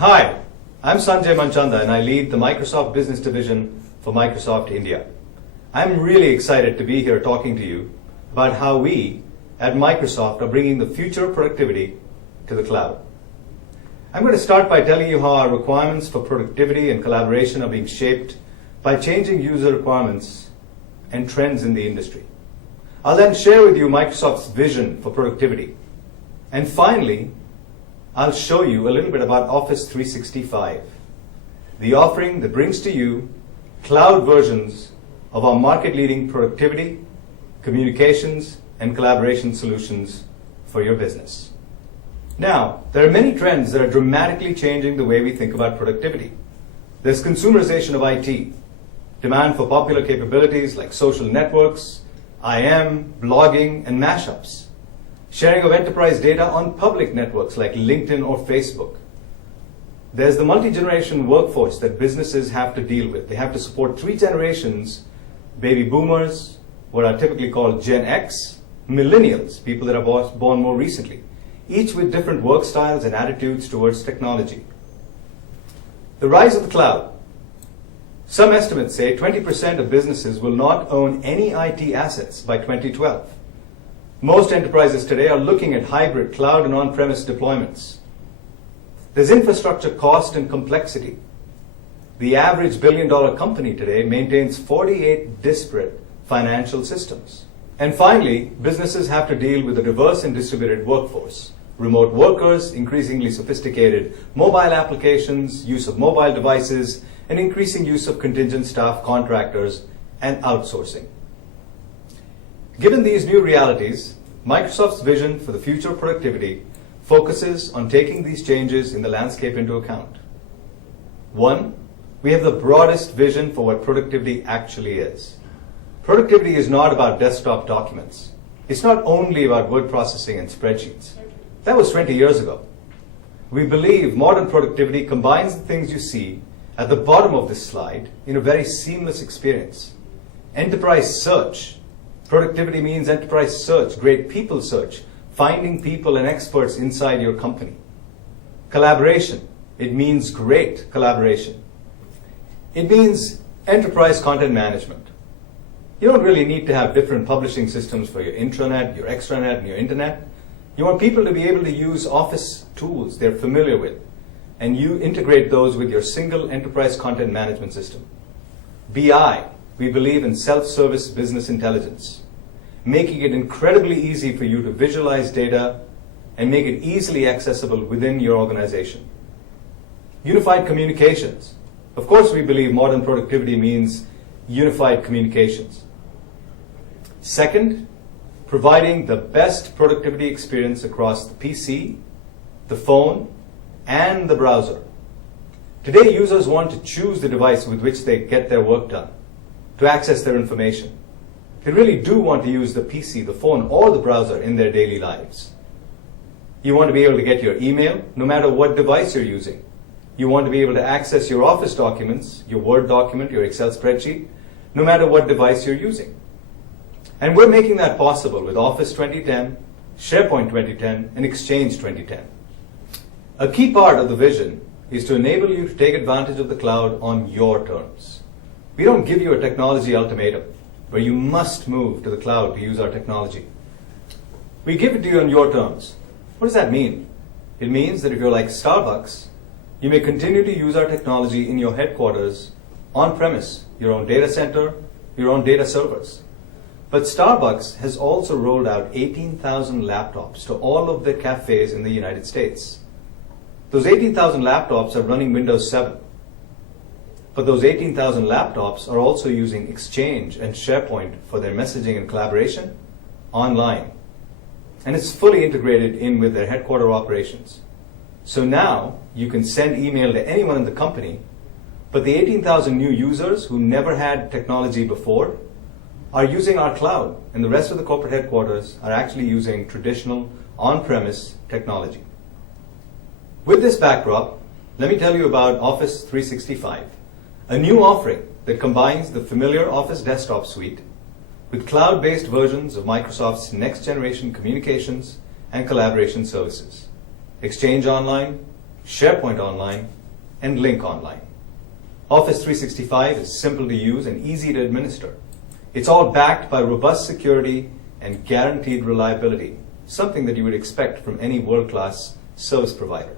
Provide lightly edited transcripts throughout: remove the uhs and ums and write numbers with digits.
Hi, I'm Sanjay Manchanda and I lead the Microsoft Business Division for Microsoft India. I'm really excited to be here talking to you about how we at Microsoft are bringing the future of productivity to the cloud. I'm going to start by telling you how our requirements for productivity and collaboration are being shaped by changing user requirements and trends in the industry. I'll then share with you Microsoft's vision for productivity. And finally, I'll show you a little bit about Office 365, the offering that brings to you cloud versions of our market-leading productivity, communications, and collaboration solutions for your business. Now, there are many trends that are dramatically changing the way we think about productivity. There's consumerization of IT, demand for popular capabilities like social networks, IM, blogging, and mashups, sharing of enterprise data on public networks like LinkedIn or Facebook. There's the multi-generation workforce that businesses have to deal with. They have to support 3 generations, baby boomers, what are typically called Gen X, millennials, people that are born more recently, each with different work styles and attitudes towards technology. The rise of the cloud. Some estimates say 20% of businesses will not own any IT assets by 2012. Most enterprises today are looking at hybrid cloud and on-premise deployments. There's infrastructure cost and complexity. The average billion-dollar company today maintains 48 disparate financial systems. And finally, businesses have to deal with a diverse and distributed workforce. Remote workers, increasingly sophisticated mobile applications, use of mobile devices, and increasing use of contingent staff, contractors, and outsourcing. Given these new realities, Microsoft's vision for the future of productivity focuses on taking these changes in the landscape into account. 1, we have the broadest vision for what productivity actually is. Productivity is not about desktop documents. It's not only about word processing and spreadsheets. That was 20 years ago. We believe modern productivity combines the things you see at the bottom of this slide in a very seamless experience. Enterprise search. Productivity means enterprise search, great people search, finding people and experts inside your company. Collaboration. It means great collaboration. It means enterprise content management. You don't really need to have different publishing systems for your intranet, your extranet, and your internet. You want people to be able to use Office tools they're familiar with, and you integrate those with your single enterprise content management system. BI, we believe in self-service business intelligence, making it incredibly easy for you to visualize data and make it easily accessible within your organization. Unified communications. Of course, we believe modern productivity means unified communications. Second, providing the best productivity experience across the PC, the phone, and the browser. Today, users want to choose the device with which they get their work done, to access their information. They really do want to use the PC, the phone, or the browser in their daily lives. You want to be able to get your email no matter what device you're using. You want to be able to access your Office documents, your Word document, your Excel spreadsheet, no matter what device you're using. And we're making that possible with Office 2010, SharePoint 2010, and Exchange 2010. A key part of the vision is to enable you to take advantage of the cloud on your terms. We don't give you a technology ultimatum where you must move to the cloud to use our technology. We give it to you on your terms. What does that mean? It means that if you're like Starbucks, you may continue to use our technology in your headquarters, on-premise, your own data center, your own data servers. But Starbucks has also rolled out 18,000 laptops to all of the cafes in the United States. Those 18,000 laptops are running Windows 7. But those 18,000 laptops are also using Exchange and SharePoint for their messaging and collaboration online. And it's fully integrated in with their headquarter operations. So now you can send email to anyone in the company, but the 18,000 new users who never had technology before are using our cloud, and the rest of the corporate headquarters are actually using traditional on-premise technology. With this backdrop, let me tell you about Office 365, a new offering that combines the familiar Office desktop suite with cloud-based versions of Microsoft's next-generation communications and collaboration services. Exchange Online, SharePoint Online, and Lync Online. Office 365 is simple to use and easy to administer. It's all backed by robust security and guaranteed reliability, something that you would expect from any world-class service provider.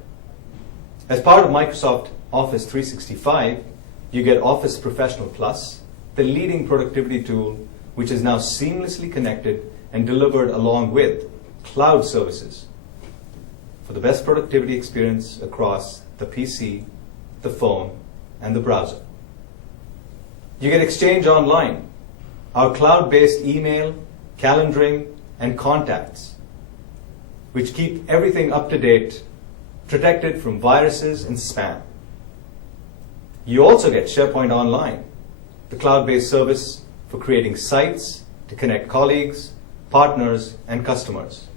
As part of Microsoft Office 365, you get Office Professional Plus, the leading productivity tool, which is now seamlessly connected and delivered along with cloud services for the best productivity experience across the PC, the phone, and the browser. You get Exchange Online, our cloud-based email, calendaring, and contacts, which keep everything up to date, protected from viruses and spam. You also get SharePoint Online, the cloud-based service for creating sites to connect colleagues, partners, and customers.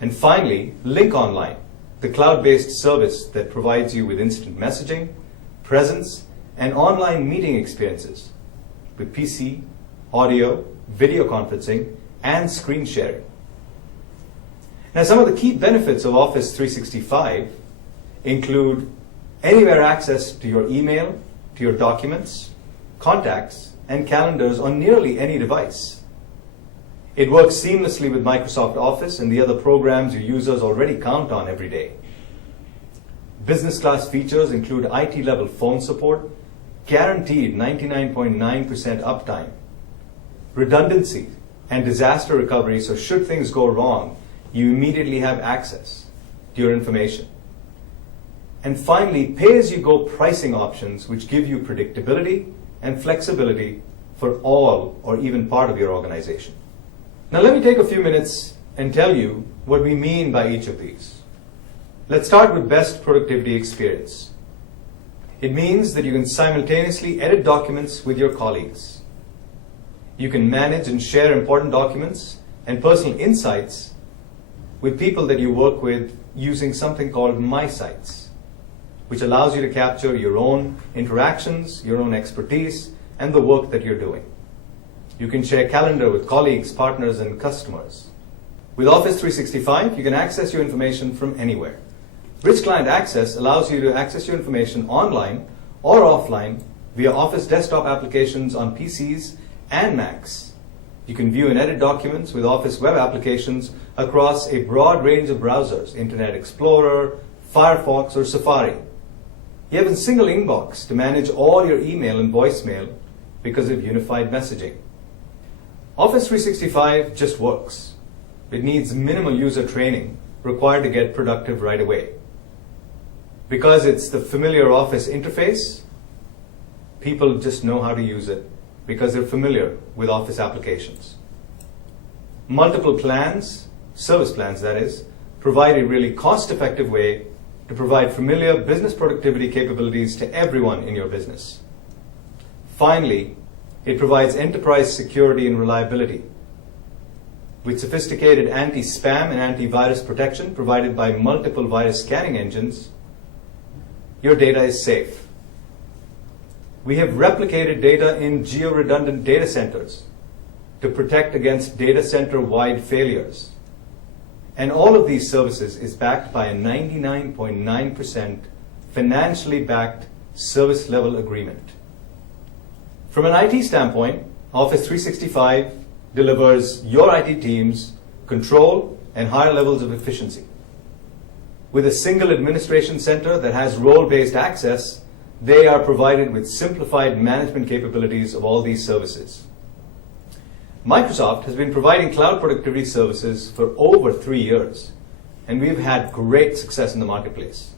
And finally, Lync Online, the cloud-based service that provides you with instant messaging, presence, and online meeting experiences with PC, audio, video conferencing, and screen sharing. Now, some of the key benefits of Office 365 include anywhere access to your email, to your documents, contacts, and calendars on nearly any device. It works seamlessly with Microsoft Office and the other programs your users already count on every day. Business class features include IT-level phone support, guaranteed 99.9% uptime, redundancy, and disaster recovery, so should things go wrong, you immediately have access to your information. And finally, pay-as-you-go pricing options, which give you predictability and flexibility for all or even part of your organization. Now let me take a few minutes and tell you what we mean by each of these. Let's start with best productivity experience. It means that you can simultaneously edit documents with your colleagues. You can manage and share important documents and personal insights with people that you work with using something called My Sites, which allows you to capture your own interactions, your own expertise, and the work that you're doing. You can share calendar with colleagues, partners, and customers. With Office 365, you can access your information from anywhere. Rich Client Access allows you to access your information online or offline via Office desktop applications on PCs and Macs. You can view and edit documents with Office web applications across a broad range of browsers, Internet Explorer, Firefox, or Safari. You have a single inbox to manage all your email and voicemail because of unified messaging. Office 365 just works. It needs minimal user training required to get productive right away. Because it's the familiar Office interface, people just know how to use it because they're familiar with Office applications. Multiple plans, service plans that is, provide a really cost-effective way to provide familiar business productivity capabilities to everyone in your business. Finally, it provides enterprise security and reliability. With sophisticated anti-spam and antivirus protection provided by multiple virus scanning engines, your data is safe. We have replicated data in geo-redundant data centers to protect against data center-wide failures. And all of these services is backed by a 99.9% financially backed service level agreement. From an IT standpoint, Office 365 delivers your IT teams control and higher levels of efficiency. With a single administration center that has role-based access, they are provided with simplified management capabilities of all these services. Microsoft has been providing cloud productivity services for over 3 years, and we've had great success in the marketplace.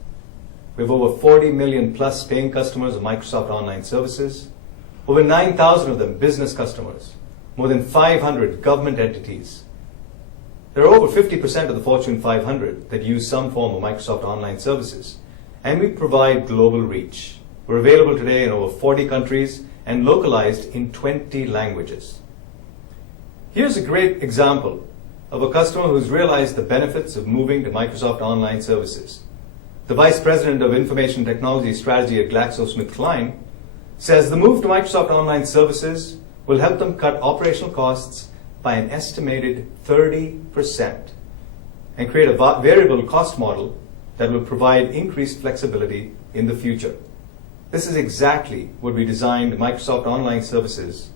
We have over 40 million plus paying customers of Microsoft Online Services, over 9,000 of them business customers, more than 500 government entities. There are over 50% of the Fortune 500 that use some form of Microsoft Online Services, and we provide global reach. We're available today in over 40 countries and localized in 20 languages. Here's a great example of a customer who's realized the benefits of moving to Microsoft Online Services. The Vice President of Information Technology Strategy at GlaxoSmithKline says the move to Microsoft Online Services will help them cut operational costs by an estimated 30% and create a variable cost model that will provide increased flexibility in the future. This is exactly what we designed Microsoft Online Services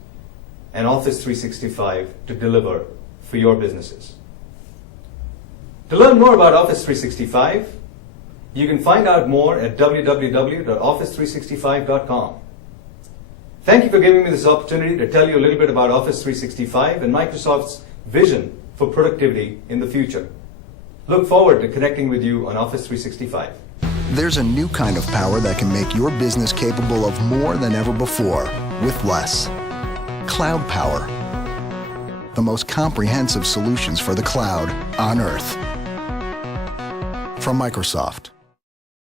and Office 365 to deliver for your businesses. To learn more about Office 365, you can find out more at www.office365.com. Thank you for giving me this opportunity to tell you a little bit about Office 365 and Microsoft's vision for productivity in the future. Look forward to connecting with you on Office 365. There's a new kind of power that can make your business capable of more than ever before with less. Cloud power. The most comprehensive solutions for the cloud on Earth. From Microsoft.